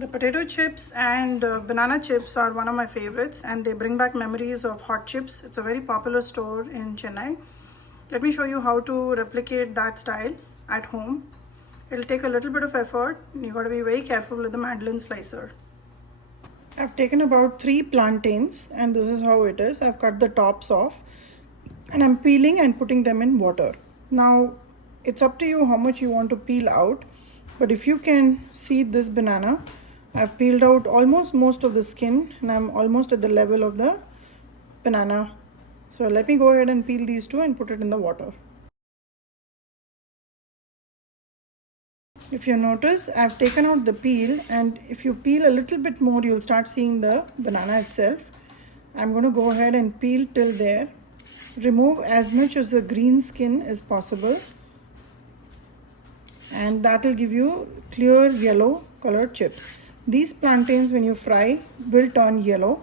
The potato chips and banana chips are one of my favorites, and they bring back memories of hot chips. It's a very popular store in Chennai. Let me show you how to replicate that style at home. It'll take a little bit of effort. You got to be very careful with the mandolin slicer. I've taken about 3 plantains, and this is how it is. I've cut the tops off and I'm peeling and putting them in water. Now it's up to you how much you want to peel out, but if you can see this banana, I've peeled out almost most of the skin and I'm almost at the level of the banana. So let me go ahead and peel these two and put it in the water. If you notice, I've taken out the peel, and if you peel a little bit more, you'll start seeing the banana itself. I'm going to go ahead and peel till there. Remove as much as the green skin as possible, and that will give you clear yellow colored chips. These plantains, when you fry, will turn yellow,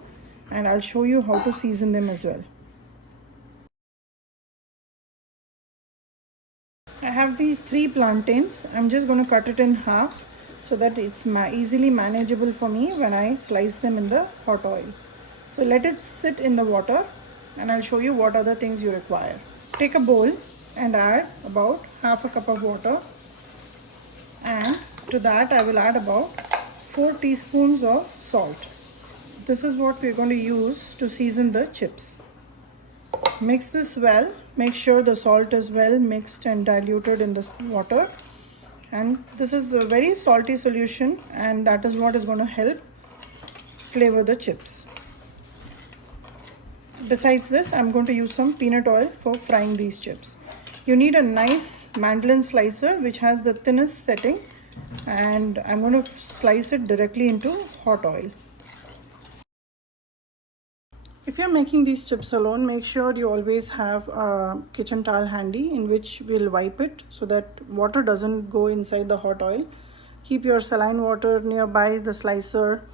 and I'll show you how to season them as well. I have these 3 plantains. I'm just going to cut it in half so that it's easily manageable for me when I slice them in the hot oil. So let it sit in the water and I'll show you what other things you require. Take a bowl and add about half a cup of water, and to that I will add about 4 teaspoons of salt. This is what we're going to use to season the chips. Mix this well. Make sure the salt is well mixed and diluted in the water. And this is a very salty solution, and that is what is going to help flavor the chips. Besides this, I'm going to use some peanut oil for frying these chips. You need a nice mandolin slicer which has the thinnest setting, and I'm going to slice it directly into hot oil. If you're making these chips alone, make sure you always have a kitchen towel handy in which we'll wipe it so that water doesn't go inside the hot oil. Keep your saline water nearby the slicer,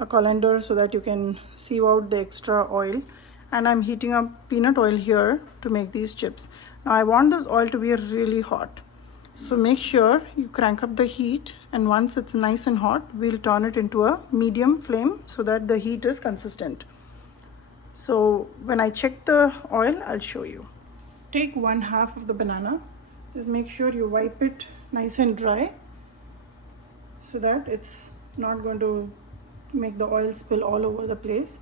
a colander, so that you can sieve out the extra oil. And I'm heating up peanut oil here to make these chips. Now I want this oil to be really hot. So make sure you crank up the heat, and once it's nice and hot, we'll turn it into a medium flame so that the heat is consistent. So when I check the oil, I'll show you. Take 1/2 of the banana. Just make sure you wipe it nice and dry so that it's not going to make the oil spill all over the place.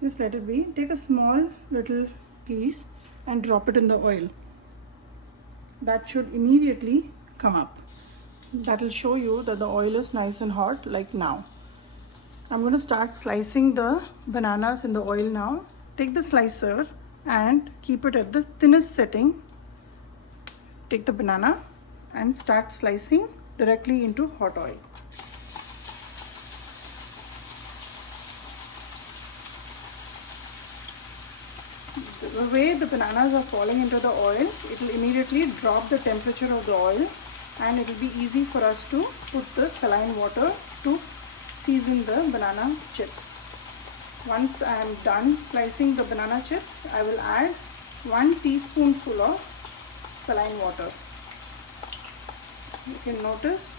Just let it be. Take a small little piece and drop it in the oil. That should immediately come up. That will show you that the oil is nice and hot, like now. I'm going to start slicing the bananas in the oil now. Take the slicer and keep it at the thinnest setting. Take the banana and start slicing directly into hot oil. The way the bananas are falling into the oil, it will immediately drop the temperature of the oil, and it will be easy for us to put the saline water to season the banana chips. Once I am done slicing the banana chips, I will add 1 teaspoonful of saline water. You can notice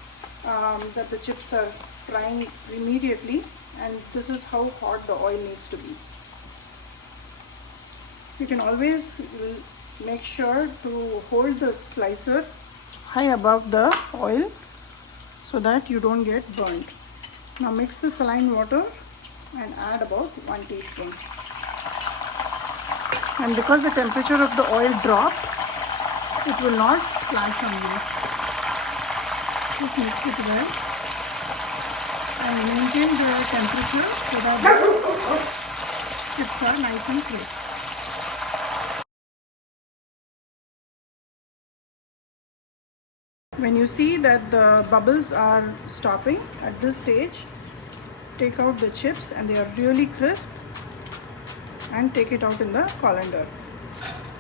that the chips are frying immediately, and this is how hot the oil needs to be. You can always make sure to hold the slicer high above the oil so that you don't get burnt. Now mix the saline water and add about 1 teaspoon. And because the temperature of the oil dropped, it will not splash on you. Just mix it well and maintain the temperature so that the chips are nice and crisp. When you see that the bubbles are stopping at this stage, take out the chips, and they are really crisp, and take it out in the colander.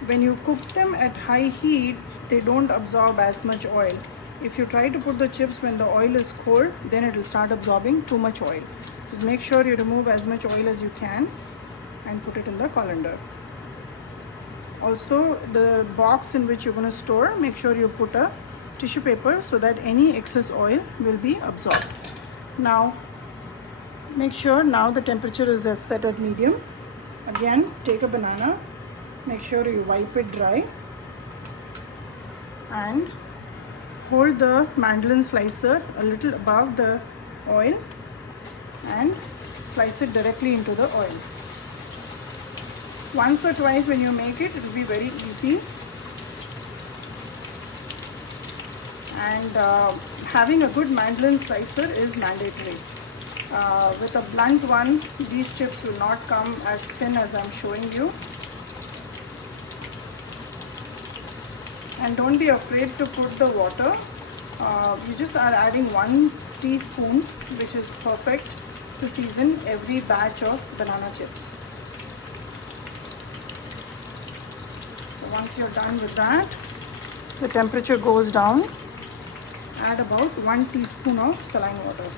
When you cook them at high heat, they don't absorb as much oil. If you try to put the chips when the oil is cold, then it will start absorbing too much oil. Just make sure you remove as much oil as you can and put it in the colander. Also, the box in which you're going to store, make sure you put a tissue paper so that any excess oil will be absorbed. Now Make sure now the temperature is set at medium. Again, take a banana, make sure you wipe it dry and hold the mandolin slicer a little above the oil and slice it directly into the oil. Once or twice when you make it, it will be very easy. And having a good mandolin slicer is mandatory. With a blunt one, these chips will not come as thin as I'm showing you. And don't be afraid to put the water. You just are adding 1 teaspoon, which is perfect to season every batch of banana chips. So once you're done with that, the temperature goes down. Add about 1 teaspoon of saline water.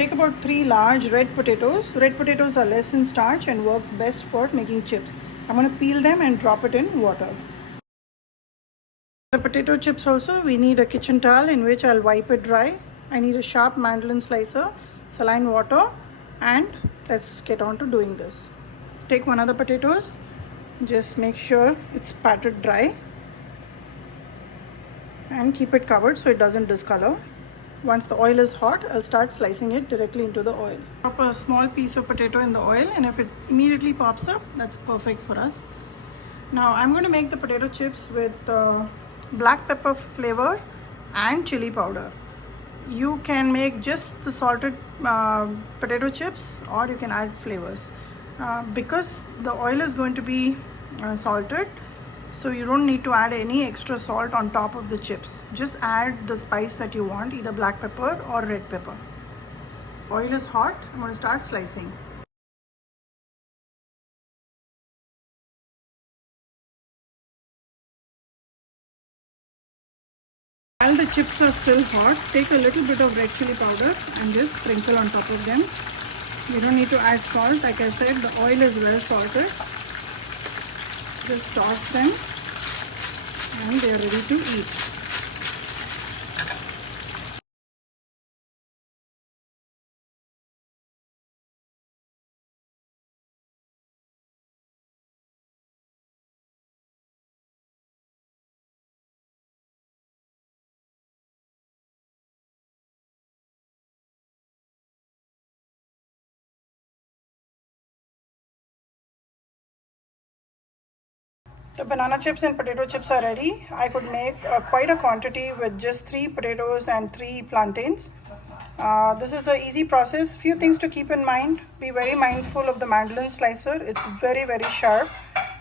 Take about 3 large red potatoes. Red potatoes are less in starch and works best for making chips. I'm going to peel them and drop it in water. The potato chips also, we need a kitchen towel in which I'll wipe it dry. I need a sharp mandolin slicer, saline water, and let's get on to doing this. Take one of the potatoes, just make sure it's patted dry and keep it covered so it doesn't discolor. Once the oil is hot, I'll start slicing it directly into the oil. Drop a small piece of potato in the oil, and if it immediately pops up, that's perfect for us. Now I'm going to make the potato chips with black pepper flavor and chili powder. You can make just the salted potato chips, or you can add flavors. Because the oil is going to be salted, so you don't need to add any extra salt on top of the chips. Just add the spice that you want, either black pepper or red pepper. Oil is hot. I'm going to start slicing. While the chips are still hot, take a little bit of red chili powder and just sprinkle on top of them. You don't need to add salt. Like I said, the oil is well salted. Just toss them and they are ready to eat. The banana chips and potato chips are ready. I could make quite a quantity with just 3 potatoes and 3 plantains. This is an easy process. Few things to keep in mind. Be very mindful of the mandolin slicer. It's very, very sharp.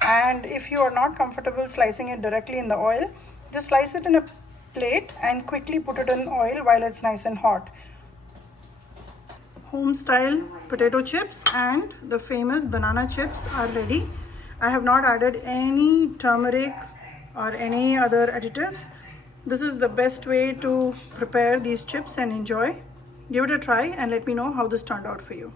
And if you are not comfortable slicing it directly in the oil, just slice it in a plate and quickly put it in oil while it's nice and hot. Home style potato chips and the famous banana chips are ready. I have not added any turmeric or any other additives. This is the best way to prepare these chips and enjoy. Give it a try and let me know how this turned out for you.